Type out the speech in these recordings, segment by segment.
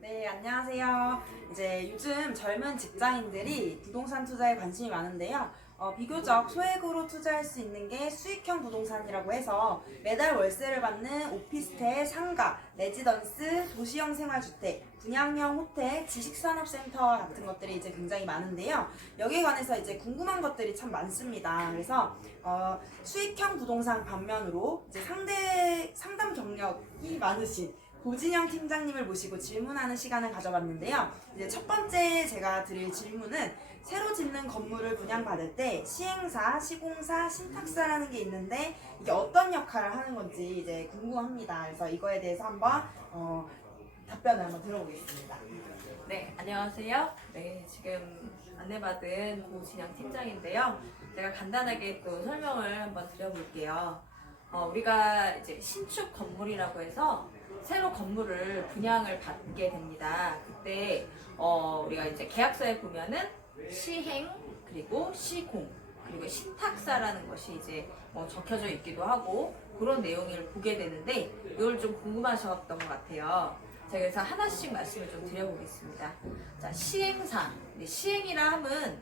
네, 안녕하세요. 이제 요즘 젊은 직장인들이 부동산 투자에 관심이 많은데요. 비교적 소액으로 투자할 수 있는 게 수익형 부동산이라고 해서 매달 월세를 받는 오피스텔, 상가, 레지던스, 도시형 생활주택, 분양형 호텔, 지식산업센터 같은 것들이 이제 굉장히 많은데요. 여기에 관해서 이제 궁금한 것들이 참 많습니다. 그래서 수익형 부동산 반면으로 이제 상담 경력이 많으신 고진영 팀장님을 모시고 질문하는 시간을 가져봤는데요. 이제 첫 번째 제가 드릴 질문은 새로 짓는 건물을 분양받을 때 시행사, 시공사, 신탁사라는 게 있는데 이게 어떤 역할을 하는 건지 이제 궁금합니다. 그래서 이거에 대해서 한번 답변을 한번 들어보겠습니다. 네, 안녕하세요. 네, 지금 안내받은 고진영 팀장인데요. 제가 간단하게 또 설명을 한번 드려볼게요. 우리가 이제 신축 건물이라고 해서 새로 건물을 분양을 받게 됩니다. 그때 우리가 이제 계약서에 보면은 시행, 그리고 시공, 그리고 신탁사라는 것이 이제 적혀져 있기도 하고 그런 내용을 보게 되는데 이걸 좀 궁금하셨던 것 같아요. 자, 그래서 하나씩 말씀을 좀 드려보겠습니다. 자, 시행사. 시행이라 함은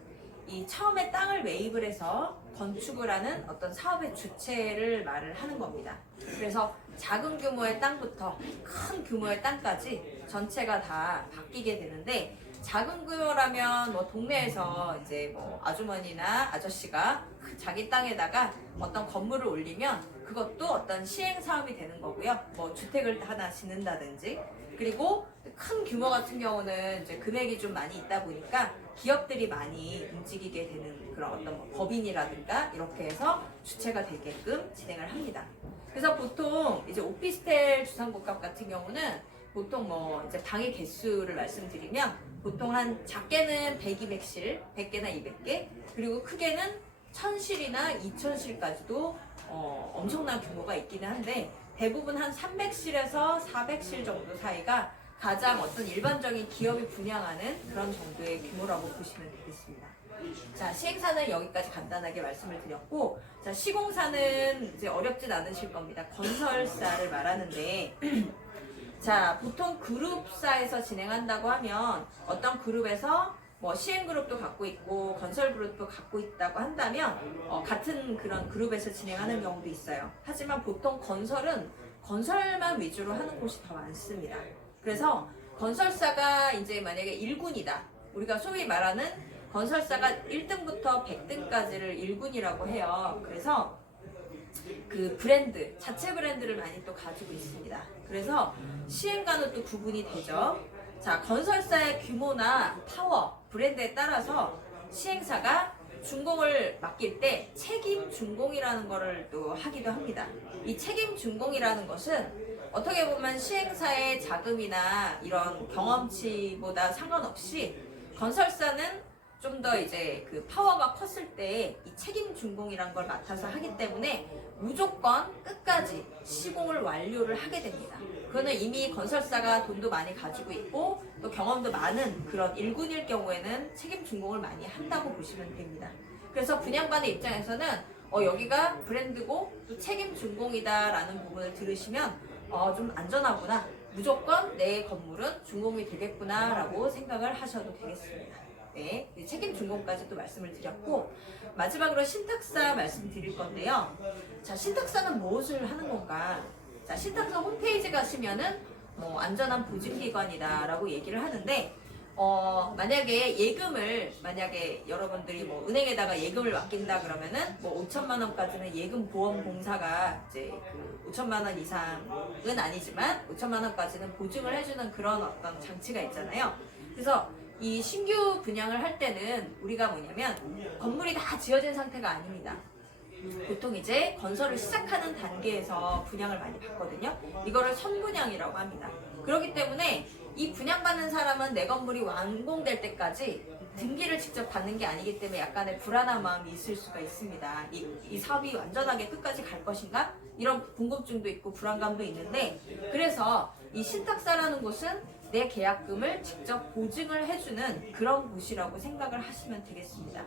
이 처음에 땅을 매입을 해서 건축을 하는 어떤 사업의 주체를 말을 하는 겁니다. 그래서 작은 규모의 땅부터 큰 규모의 땅까지 전체가 다 바뀌게 되는데 작은 규모라면 뭐 동네에서 이제 뭐 아주머니나 아저씨가 자기 땅에다가 어떤 건물을 올리면 그것도 어떤 시행 사업이 되는 거고요. 뭐 주택을 하나 짓는다든지 그리고 큰 규모 같은 경우는 이제 금액이 좀 많이 있다 보니까 기업들이 많이 움직이게 되는 그런 어떤 뭐 법인이라든가 이렇게 해서 주체가 되게끔 진행을 합니다. 그래서 보통 이제 오피스텔 주상복합 같은 경우는 보통 뭐 이제 방의 개수를 말씀드리면 보통 한 작게는 100, 200실, 100개나 200개, 그리고 크게는 1000실이나 2000실까지도 엄청난 규모가 있기는 한데 대부분 한 300실에서 400실 정도 사이가 가장 어떤 일반적인 기업이 분양하는 그런 정도의 규모라고 보시면 되겠습니다. 자, 시행사는 여기까지 간단하게 말씀을 드렸고, 자, 시공사는 이제 어렵진 않으실 겁니다. 건설사를 말하는데, 자, 보통 그룹사에서 진행한다고 하면 어떤 그룹에서 뭐 시행그룹도 갖고 있고 건설그룹도 갖고 있다고 한다면 같은 그런 그룹에서 진행하는 경우도 있어요. 하지만 보통 건설은 건설만 위주로 하는 곳이 더 많습니다. 그래서 건설사가 이제 만약에 1군이다. 우리가 소위 말하는 건설사가 1등부터 100등까지를 1군이라고 해요. 그래서 그 브랜드, 자체 브랜드를 많이 또 가지고 있습니다. 그래서 시행과는 또 구분이 되죠. 자, 건설사의 규모나 파워, 브랜드에 따라서 시행사가 준공을 맡길 때 책임 준공이라는 거를 또 하기도 합니다. 이 책임 준공이라는 것은 어떻게 보면 시행사의 자금이나 이런 경험치보다 상관없이 건설사는 좀 더 이제 그 파워가 컸을 때 이 책임 준공이란 걸 맡아서 하기 때문에 무조건 끝까지 시공을 완료를 하게 됩니다. 그거는 이미 건설사가 돈도 많이 가지고 있고 또 경험도 많은 그런 1군일 경우에는 책임 준공을 많이 한다고 보시면 됩니다. 그래서 분양받는 입장에서는 여기가 브랜드고 또 책임 준공이다라는 부분을 들으시면 좀 안전하구나. 무조건 내 건물은 준공이 되겠구나 라고 생각을 하셔도 되겠습니다. 네, 책임 준공까지 또 말씀을 드렸고 마지막으로 신탁사 말씀드릴 건데요. 자, 신탁사는 무엇을 하는 건가? 자, 신탁사 홈페이지 가시면은 뭐 안전한 보증기관이다라고 얘기를 하는데 만약에 여러분들이 뭐 은행에다가 예금을 맡긴다 그러면은 뭐 5천만 원까지는 예금 보험 공사가 이제 그 5천만 원 이상은 아니지만 5천만 원까지는 보증을 해주는 그런 어떤 장치가 있잖아요. 그래서 이 신규 분양을 할 때는 우리가 뭐냐면 건물이 다 지어진 상태가 아닙니다. 보통 이제 건설을 시작하는 단계에서 분양을 많이 받거든요. 이거를 선분양이라고 합니다. 그렇기 때문에 이 분양받는 사람은 내 건물이 완공될 때까지 등기를 직접 받는 게 아니기 때문에 약간의 불안한 마음이 있을 수가 있습니다. 이 사업이 완전하게 끝까지 갈 것인가? 이런 궁금증도 있고 불안감도 있는데 그래서 이 신탁사라는 곳은 내 계약금을 직접 보증을 해주는 그런 곳이라고 생각을 하시면 되겠습니다.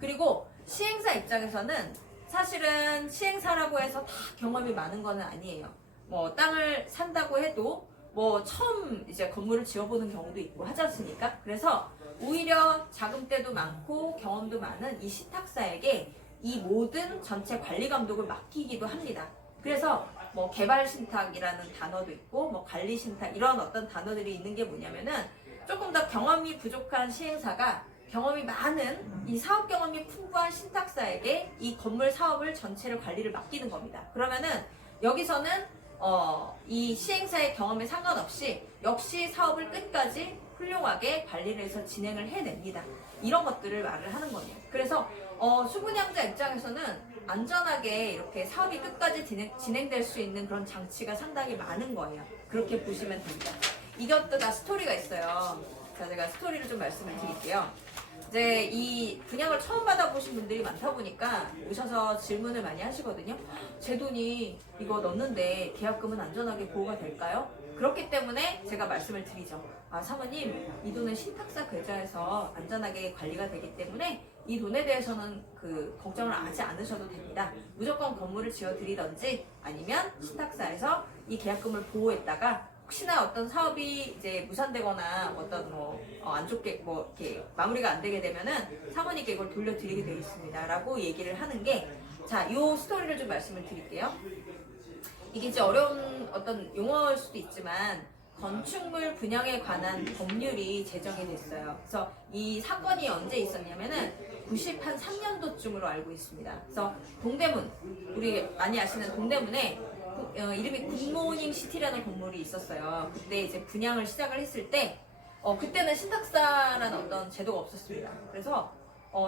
그리고 시행사 입장에서는 사실은 시행사라고 해서 다 경험이 많은 건 아니에요. 뭐 땅을 산다고 해도 뭐 처음 이제 건물을 지어보는 경우도 있고 하지 않습니까? 그래서 오히려 자금대도 많고 경험도 많은 이 신탁사에게 이 모든 전체 관리 감독을 맡기기도 합니다. 그래서 뭐 개발 신탁이라는 단어도 있고 뭐 관리 신탁 이런 어떤 단어들이 있는 게 뭐냐면은 조금 더 경험이 부족한 시행사가 경험이 많은 이 사업 경험이 풍부한 신탁사에게 이 건물 사업을 전체를 관리를 맡기는 겁니다. 그러면은 여기서는 이 시행사의 경험에 상관없이 역시 사업을 끝까지 훌륭하게 관리를 해서 진행을 해냅니다. 이런 것들을 말을 하는 거예요. 그래서 수분양자 입장에서는 안전하게 이렇게 사업이 끝까지 진행될 수 있는 그런 장치가 상당히 많은 거예요. 그렇게 보시면 됩니다. 이것도 다 스토리가 있어요. 자, 제가 스토리를 좀 말씀을 드릴게요. 이제 이 분양을 처음 받아보신 분들이 많다 보니까 오셔서 질문을 많이 하시거든요. 제 돈이 이거 넣는데 계약금은 안전하게 보호가 될까요? 그렇기 때문에 제가 말씀을 드리죠. 아, 사모님, 이 돈은 신탁사 계좌에서 안전하게 관리가 되기 때문에 이 돈에 대해서는 걱정을 하지 않으셔도 됩니다. 무조건 건물을 지어드리던지 아니면 신탁사에서 이 계약금을 보호했다가 혹시나 어떤 사업이 이제 무산되거나 어떤 안 좋게 이렇게 마무리가 안 되게 되면은 사모님께 이걸 돌려드리게 되어 있습니다라고 얘기를 하는 게, 자, 요 스토리를 좀 말씀을 드릴게요. 이게 이제 어려운 어떤 용어일 수도 있지만 건축물 분양에 관한 법률이 제정이 됐어요. 그래서 이 사건이 언제 있었냐면은 93년도쯤으로 알고 있습니다. 그래서 동대문, 우리 많이 아시는 동대문에 이름이 굿모닝 시티라는 건물이 있었어요. 그때 이제 분양을 시작을 했을 때 그때는 신탁사라는 어떤 제도가 없었습니다. 그래서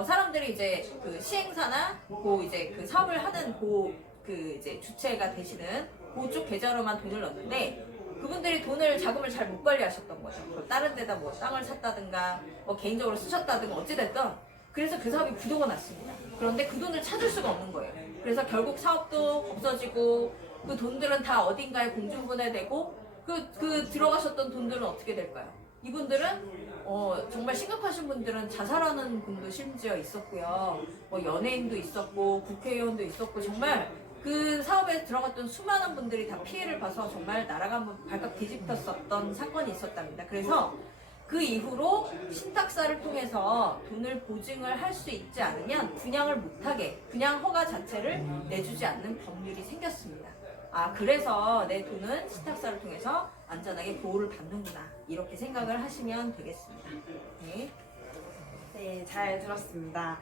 사람들이 이제 시행사나 이제 사업을 하는 이제 주체가 되시는 그쪽 계좌로만 돈을 넣었는데 그분들이 자금을 잘 못 관리하셨던 거죠. 다른 데다 뭐 땅을 샀다든가 뭐 개인적으로 쓰셨다든가 어찌됐든 그래서 그 사업이 부도가 났습니다. 그런데 그 돈을 찾을 수가 없는 거예요. 그래서 결국 사업도 없어지고 그 돈들은 다 어딘가에 공중분해되고 들어가셨던 돈들은 어떻게 될까요? 이분들은 정말 심각하신 분들은 자살하는 분도 심지어 있었고요. 뭐 연예인도 있었고 국회의원도 있었고 정말 그 사업에 들어갔던 수많은 분들이 다 피해를 봐서 정말 나라가 한번 발칵 뒤집혔었던 사건이 있었답니다. 그래서 그 이후로 신탁사를 통해서 돈을 보증을 할 수 있지 않으면 분양을 못하게 분양 허가 자체를 내주지 않는 법률이 생겼습니다. 아, 그래서 내 돈은 신탁사를 통해서 안전하게 보호를 받는구나, 이렇게 생각을 하시면 되겠습니다. 네. 네, 잘 들었습니다.